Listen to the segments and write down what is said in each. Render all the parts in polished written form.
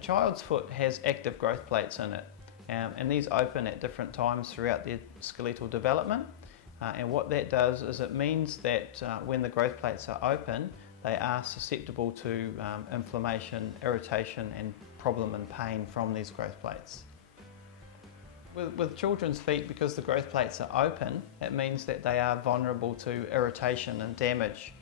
child's foot has active growth plates in it, and these open at different times throughout their skeletal development. And what that does is it means that when the growth plates are open, they are susceptible to inflammation, irritation and problem and pain from these growth plates. With children's feet, because the growth plates are open, it means that they are vulnerable to irritation and damage.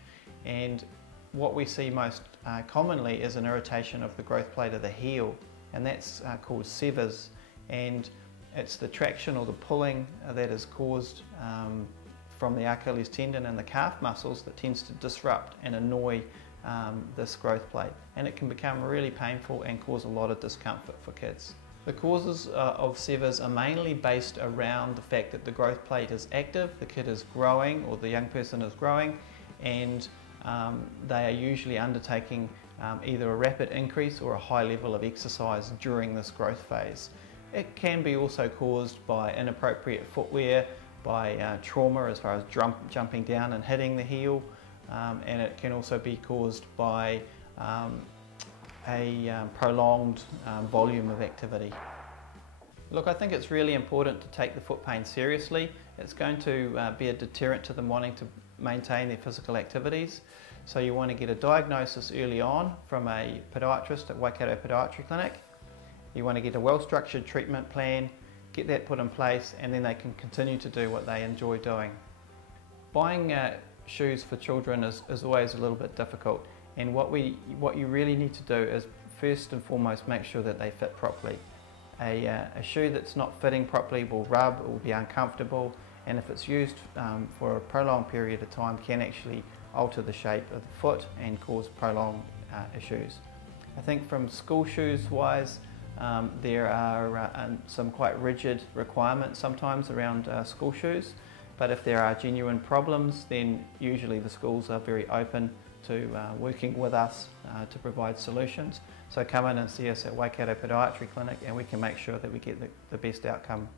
And what we see most commonly is an irritation of the growth plate of the heel, and that's called severs. And it's the traction or the pulling that is caused from the Achilles tendon and the calf muscles that tends to disrupt and annoy this growth plate. And it can become really painful and cause a lot of discomfort for kids. The causes of severs are mainly based around the fact that the growth plate is active, the kid is growing or the young person is growing, and they are usually undertaking either a rapid increase or a high level of exercise during this growth phase. It can be also caused by inappropriate footwear, by trauma as far as jumping down and hitting the heel, and it can also be caused by a prolonged volume of activity. Look, I think it's really important to take the foot pain seriously. It's going to be a deterrent to them wanting to maintain their physical activities. So you want to get a diagnosis early on from a podiatrist at Waikato Podiatry Clinic. You want to get a well-structured treatment plan, get that put in place, and then they can continue to do what they enjoy doing. Buying shoes for children is always a little bit difficult, and what you really need to do is first and foremost make sure that they fit properly. A shoe that's not fitting properly will rub, it will be uncomfortable, and if it's used for a prolonged period of time can actually alter the shape of the foot and cause prolonged issues. I think from school shoes wise, there are some quite rigid requirements sometimes around school shoes, but if there are genuine problems, then usually the schools are very open to working with us to provide solutions. So come in and see us at Waikato Podiatry Clinic and we can make sure that we get the best outcome